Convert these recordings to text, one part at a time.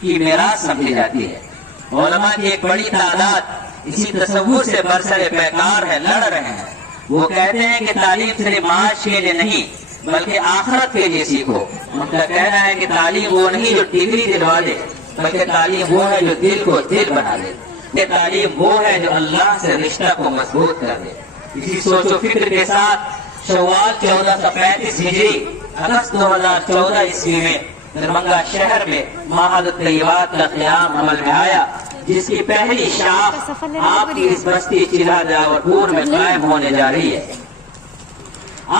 کی میراث سمجھی جاتی ہے۔ علماء کی ایک بڑی تعداد اسی تصور سے برسر پیکار ہے، لڑ رہے ہیں۔ وہ کہتے ہیں کہ تعلیم صرف معاش کے لیے نہیں بلکہ آخرت کے لیے سیکھو۔ ان کا کہنا ہے کہ تعلیم وہ نہیں جو ڈگری دلوا دے، بلکہ تعلیم وہ ہے جو دل کو دل بنا دے۔ یہ تعلیم وہ ہے جو اللہ سے رشتہ کو مضبوط کر دے۔ اسی سوچ و فکر کے ساتھ شوال 1435 ہجری اگست 2014 عیسوی میں دربھنگا شہر میں معہد الطیبات کا قیام عمل میں آیا، جس کی پہلی شاخ آپ کی اس بستی چلہ جاورپور میں قائم ہونے جا رہی ہے۔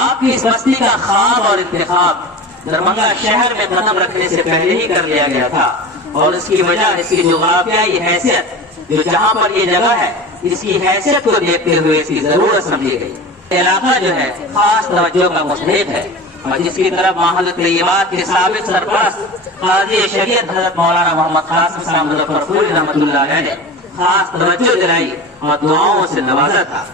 آپ کی اس بستی کا خواب اور انتخاب دربھنگا شہر میں قدم رکھنے سے پہلے ہی کر لیا گیا تھا، اور اس کی وجہ اس کی جغرافیائی حیثیت، جو جہاں پر یہ جگہ ہے اس کی حیثیت کو دیکھتے ہوئے اس کی ضرورت سمجھی گئی۔ علاقہ جو ہے خاص توجہ کا مستحق ہے، اور جس کی طرف معہد الطیبات کے سابق سرپرست قاضی شریعت حضرت مولانا محمد قاسم صاحب مظفرپوری رحمۃ اللہ علیہ نے خاص توجہ دلائی اور دعاؤں سے نوازا تھا۔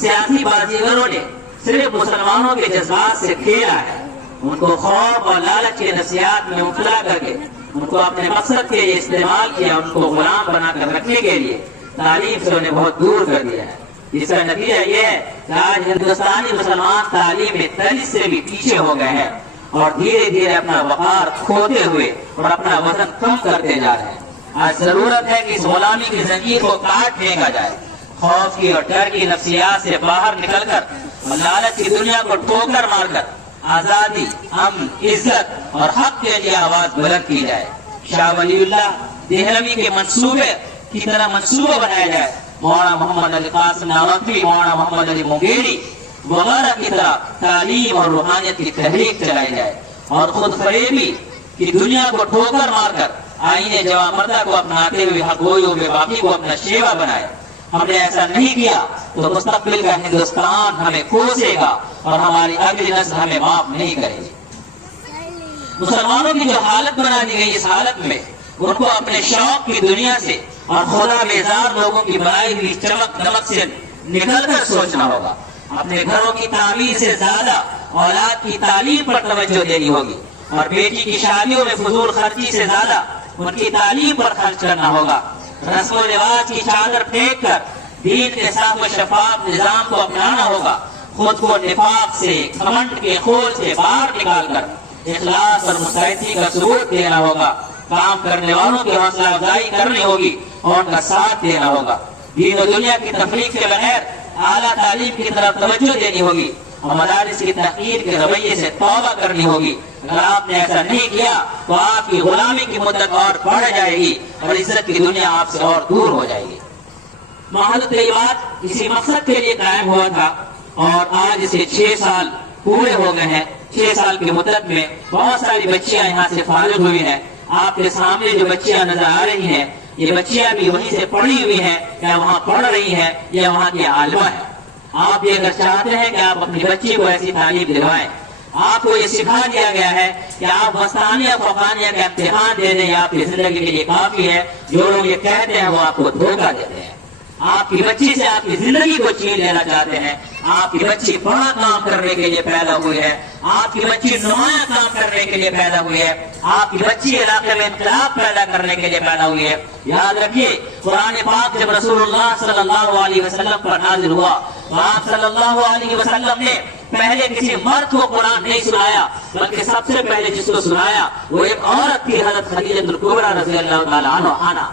سیاسی بازیگروں نے صرف مسلمانوں کے جذبات سے کھیلا ہے، ان کو خوف اور لالچ کے نفسیات میں مبتلا کر کے ان کو اپنے مقصد کے لیے استعمال کیا، ان کو غلام بنا کر رکھنے کے لیے تعلیم سے انہیں بہت دور کر دیا ہے۔ اس کا نتیجہ یہ ہے کہ آج ہندوستانی مسلمان تعلیم میں دلت سے بھی پیچھے ہو گئے ہیں، اور دھیرے دھیرے اپنا وقار کھوتے ہوئے اور اپنا وزن کم کرتے جا رہے ہیں۔ آج ضرورت ہے کہ اس غلامی کی زنجیر کو کاٹ پھینکا جائے، خوف کی اور ڈر کی نفسیات سے باہر نکل کر اور لالچ کی دنیا کو ٹھوکر مار کر آزادی، امن، عزت اور حق کے لیے آواز بلند کی جائے۔ شاہ ولی اللہ دہلوی کے منصوبے کی طرح منصوبہ بنایا جائے، مولانا محمد علی قاسم نانوتوی، مولانا محمد علی مونگیری وغیرہ کی طرح تعلیم اور روحانیت کی تحریک چلائی جائے، اور خود فریبی کی دنیا کو ٹھوکر مار کر آئین جوان مردہ کو اپناتے ہوئے حق گوئی و بے باقی کو اپنا شیوا بنائے۔ ہم نے ایسا نہیں کیا تو مستقبل کا ہندوستان ہمیں کوسے گا اور ہماری اگلی نسل ہمیں معاف نہیں کرے گی۔ مسلمانوں کی جو حالت بنا دی گئی، اس حالت میں ان کو اپنے شوق کی دنیا سے اور خدا بیزار لوگوں کی بنائی ہوئی چمک دمک سے نکل کر سوچنا ہوگا۔ اپنے گھروں کی تعمیر سے زیادہ اولاد کی تعلیم پر توجہ دینی ہوگی، اور بیٹی کی شادیوں میں فضول خرچی سے زیادہ ان کی تعلیم پر خرچ کرنا ہوگا۔ رسم و رواج کی چادر پھینک کر دین کے صاف و شفاف نظام کو اپنانا ہوگا۔ خود کو نفاق سے، گھمنڈ کے خول سے باہر نکال کر اخلاص اور مستعدی کا ثبوت دینا ہوگا۔ کام کرنے والوں کی حوصلہ افزائی کرنی ہوگی اور ان کا ساتھ دینا ہوگا۔ دین و دنیا کی تفریق کے بغیر اعلیٰ تعلیم کی طرف توجہ دینی ہوگی، اور مدارس کی تحقیر کے رویے سے توبہ کرنی ہوگی۔ اگر آپ نے ایسا نہیں کیا تو آپ کی غلامی کی مدت اور بڑھ جائے گی، اور عزت کی دنیا آپ سے اور دور ہو جائے گی۔ معہد الطیبات اسی مقصد کے لیے قائم ہوا تھا، اور آج اسے 6 سال پورے ہو گئے ہیں۔ 6 سال کی مدت میں بہت ساری بچیاں یہاں سے فارغ ہوئی ہیں۔ آپ کے سامنے جو بچیاں نظر آ رہی ہیں، یہ بچیاں بھی وہیں سے پڑھی ہوئی ہیں، یا وہاں پڑھ رہی ہیں، یا وہاں کی عالمہ ہیں۔ آپ یہ اگر چاہتے ہیں کہ آپ اپنی بچی کو ایسی تعلیم دلوائیں، آپ کو یہ سکھا دیا گیا ہے کہ آپ وسطانیہ فوقانیہ کا امتحان دے دیں، آپ کی زندگی کے لیے کافی ہے۔ جو لوگ یہ کہتے ہیں وہ آپ کو دھوکہ دیتے ہیں۔ آپ کی بچی سے آپ کی زندگی کو چھین لینا چاہتے ہیں۔ آپ کی بچی بڑا کام کرنے کے لیے پیدا ہوئی ہے، آپ کی بچی نمایاں کام کرنے کے لیے پیدا ہوئی ہے، آپ کی بچی علاقے میں انقلاب پیدا کرنے کے لیے پیدا ہوئی ہے۔ یاد رکھیے، قرآن پاک جب رسول اللہ صلی اللہ علیہ وسلم پر نازل ہوا، آپ صلی اللہ علیہ وسلم نے پہلے کسی مرد کو قرآن نہیں سنایا، بلکہ سب سے پہلے جس کو سنایا وہ ایک عورت تھی، حضرت خدیجہ الکبریٰ رضی اللہ تعالیٰ عنہا۔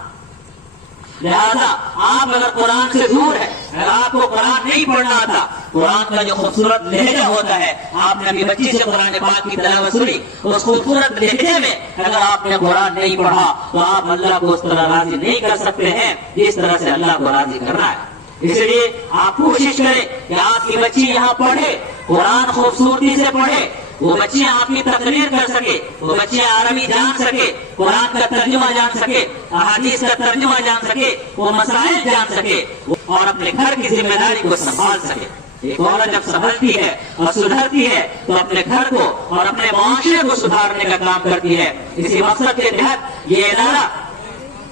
لہذا آپ اگر قرآن سے دور ہے، اگر آپ کو قرآن نہیں پڑھنا آتا، قرآن کا جو خوبصورت لہجہ ہوتا ہے، آپ نے اپنی بچی سے قرآن پاک کی تلاوت سنی، اس خوبصورت لہجے میں اگر آپ نے قرآن نہیں پڑھا تو آپ اللہ کو اس طرح راضی نہیں کر سکتے ہیں جس طرح سے اللہ کو راضی کرنا ہے۔ اس لیے آپ کوشش کریں کہ آپ کی بچی یہاں پڑھے، قرآن خوبصورتی سے پڑھے، وہ بچیاں آپ کی تقریر کر سکے، وہ بچیاں عربی جان سکے، قرآن کا ترجمہ جان سکے، احادیث کا ترجمہ جان سکے، وہ مسائل جان سکے، اور اپنے گھر کی ذمہ داری کو سنبھال سکے۔ ایک عورت جب سنبھلتی ہے اور سدھرتی ہے تو اپنے گھر کو اور اپنے معاشرے کو سدھارنے کا کام کرتی ہے۔ اسی مقصد کے تحت یہ ادارہ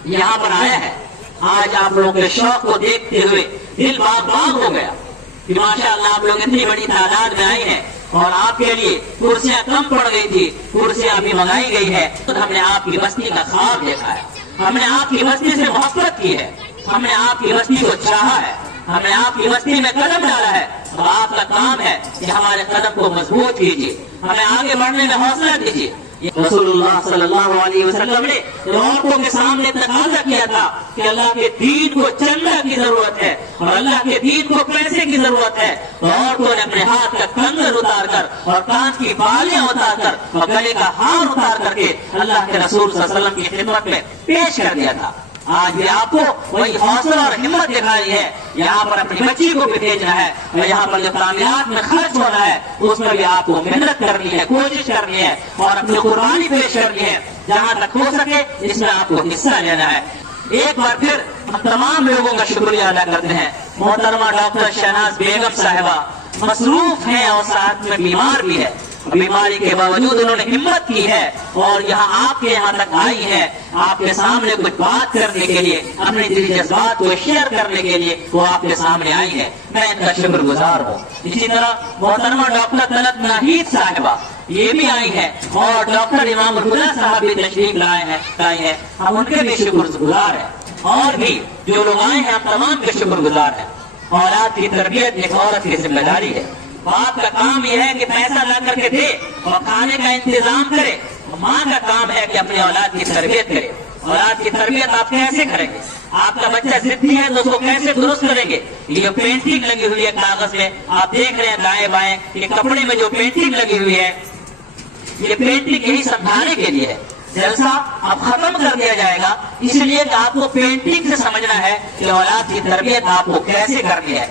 یہاں پر آیا ہے۔ آج آپ لوگوں کے شوق کو دیکھتے ہوئے دل باغ باغ ہو گیا کہ ماشاء اللہ آپ لوگ اتنی بڑی تعداد میں آئے ہیں۔ اور آپ کے لیے کرسیاں کم پڑ گئی تھی، کرسیاں ابھی منگائی گئی ہے، تو ہم نے آپ کی بستی کا خواب دیکھا ہے، ہم نے آپ کی بستی سے محبت کی ہے، ہم نے آپ کی بستی کو چاہا ہے، ہم نے آپ کی بستی میں قدم ڈالا ہے۔ اب آپ کا کام ہے کہ ہمارے قدم کو مضبوط کیجیے، ہمیں آگے بڑھنے میں حوصلہ دیجیے۔ رسول اللہ صلی اللہ علیہ وسلم نے عورتوں کے سامنے تقاضا کیا تھا کہ اللہ کے دین کو چندہ کی ضرورت ہے اور اللہ کے دین کو پیسے کی ضرورت ہے، تو عورتوں نے اپنے ہاتھ کا کنگن اتار کر اور کان کی بالیاں اتار کر اور گلے کا ہار اتار کر کے اللہ کے رسول صلی اللہ علیہ وسلم کی خدمت میں پیش کر دیا تھا۔ آج بھی آپ کو وہی حوصلہ اور ہمت دکھائی ہے، یہاں پر اپنی بچی کو بھی بھیجنا ہے اور یہاں پر جو تعمیرات میں خرچ ہونا ہے اس میں بھی آپ کو محنت کرنی ہے، کوشش کرنی ہے اور اپنی قربانی پیش کرنی ہے، جہاں تک ہو سکے اس میں آپ کو حصہ لینا ہے۔ ایک بار پھر ہم تمام لوگوں کا شکریہ ادا کرتے ہیں۔ محترمہ ڈاکٹر شہناز بیگم صاحبہ مصروف ہیں اور ساتھ میں بیمار بھی ہے، بیماری کے باوجود انہوں نے ہمت کی ہے اور یہاں آپ کے یہاں تک آئی ہے، آپ کے سامنے کچھ بات کرنے کے لیے، اپنے دلی جذبات کو شیئر کرنے کے لیے وہ آپ کے سامنے آئی ہے، میں ان کا شکر گزار ہوں۔ اسی طرح محترمہ ڈاکٹر طلعت ناہید صاحبہ یہ بھی آئی ہے اور ڈاکٹر امام الہدا صاحب بھی تشریف لائے ہیں، ہم ان کے بھی شکر گزار ہیں، اور بھی جو لوگ آئے ہیں ہم تمام کے شکر گزار ہیں۔ اولاد کی تربیت ایک عورت کی ذمہ داری ہے، باپ کا کام یہ ہے کہ پیسہ لا کر کے دے اور کھانے کا انتظام کرے، ماں کا کام ہے کہ اپنی اولاد کی تربیت کرے۔ اولاد کی تربیت آپ کیسے کریں گے؟ آپ کا بچہ ضدی ہے تو اس کو کیسے درست کریں گے؟ یہ پینٹنگ لگی ہوئی ہے کاغذ میں، آپ دیکھ رہے ہیں دائیں بائیں، یہ کپڑے میں جو پینٹنگ لگی ہوئی ہے یہ پینٹنگ یہی سمجھانے کے لیے ہے۔ جلسہ اب ختم کر دیا جائے گا، اس لیے کہ آپ کو پینٹنگ سے سمجھنا ہے کہ اولاد کی تربیت آپ کو کیسے کرنی ہے۔